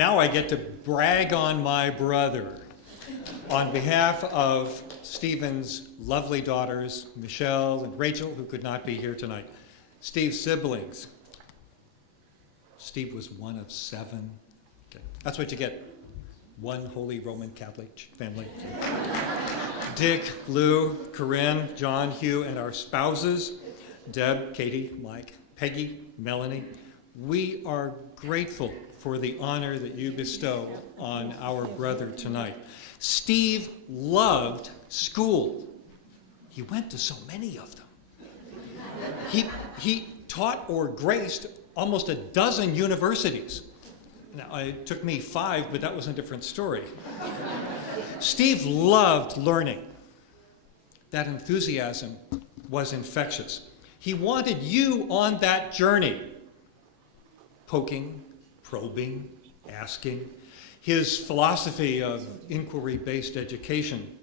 now I get to brag on my brother. On behalf of Stephen's lovely daughters, Michelle and Rachel, who could not be here tonight, Steve's siblings. Steve was one of 7. Okay. That's what you get. One Holy Roman Catholic family. Dick, Lou, Corinne, John, Hugh, and our spouses, Deb, Katie, Mike, Peggy, Melanie. We are grateful for the honor that you bestow on our brother tonight. Steve loved school. He went to so many of them. He taught or graced almost a dozen universities. Now, it took me 5, but that was a different story. Steve loved learning. That enthusiasm was infectious. He wanted you on that journey, poking, probing, asking. His philosophy of inquiry-based education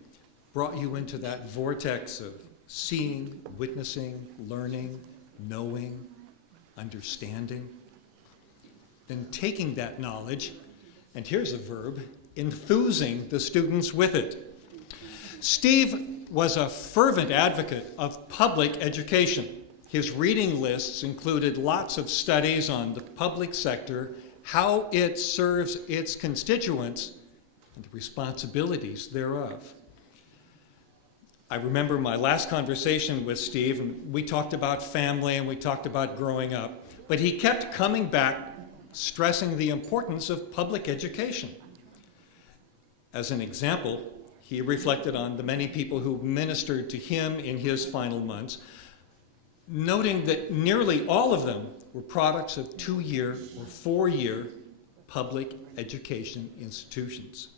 brought you into that vortex of seeing, witnessing, learning, knowing, understanding. Then taking that knowledge, and here's a verb, enthusing the students with it. Steve was a fervent advocate of public education. His reading lists included lots of studies on the public sector, how it serves its constituents, and the responsibilities thereof. I remember my last conversation with Steve, and we talked about family and we talked about growing up, but he kept coming back stressing the importance of public education. As an example, he reflected on the many people who ministered to him in his final months, noting that nearly all of them were products of 2-year or 4-year public education institutions.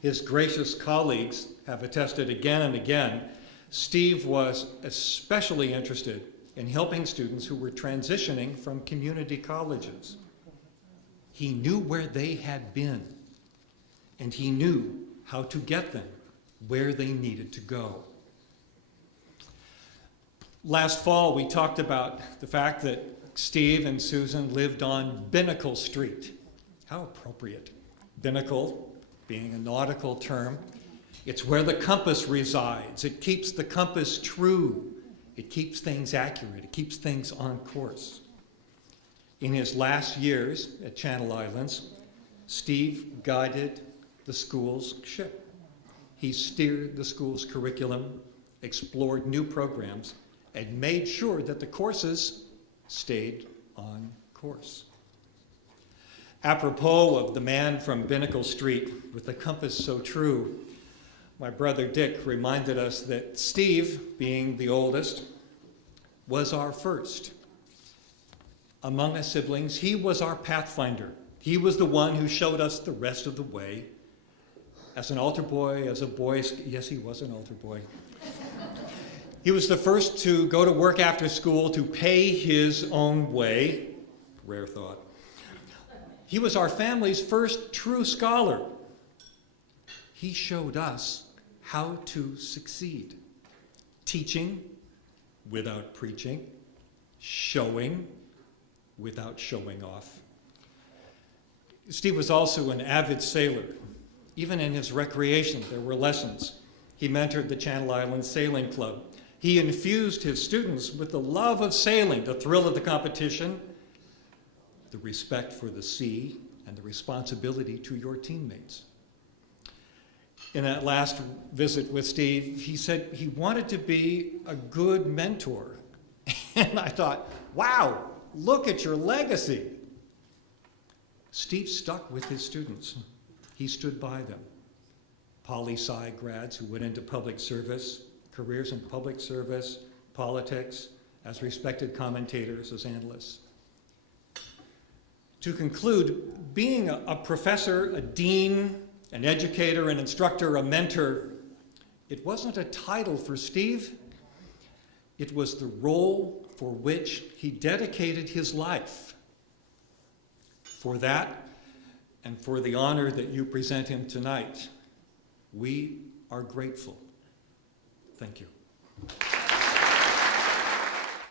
His gracious colleagues have attested again and again, Steve was especially interested in helping students who were transitioning from community colleges. He knew where they had been, and he knew how to get them where they needed to go. Last fall, we talked about the fact that Steve and Susan lived on Binnacle Street. How appropriate. Binnacle being a nautical term. It's where the compass resides. It keeps the compass true. It keeps things accurate. It keeps things on course. In his last years at Channel Islands, Steve guided the school's ship. He steered the school's curriculum, explored new programs, and made sure that the courses stayed on course. Apropos of the man from Binnacle Street with the compass so true, my brother Dick reminded us that Steve, being the oldest, was our first. Among us siblings, he was our pathfinder. He was the one who showed us the rest of the way. As an altar boy, as a boy, yes, he was an altar boy. He was the first to go to work after school to pay his own way. Rare thought. He was our family's first true scholar. He showed us how to succeed. Teaching without preaching. Showing without showing off. Steve was also an avid sailor. Even in his recreation, there were lessons. He mentored the Channel Islands Sailing Club. He infused his students with the love of sailing, the thrill of the competition, the respect for the sea, and the responsibility to your teammates. In that last visit with Steve, he said he wanted to be a good mentor. And I thought, wow, look at your legacy. Steve stuck with his students. He stood by them. Poli-sci grads who went into public service, careers in public service, politics, as respected commentators, as analysts. To conclude, being a professor, a dean, an educator, an instructor, a mentor, it wasn't a title for Steve. It was the role for which he dedicated his life. For that, and for the honor that you present him tonight, we are grateful. Thank you.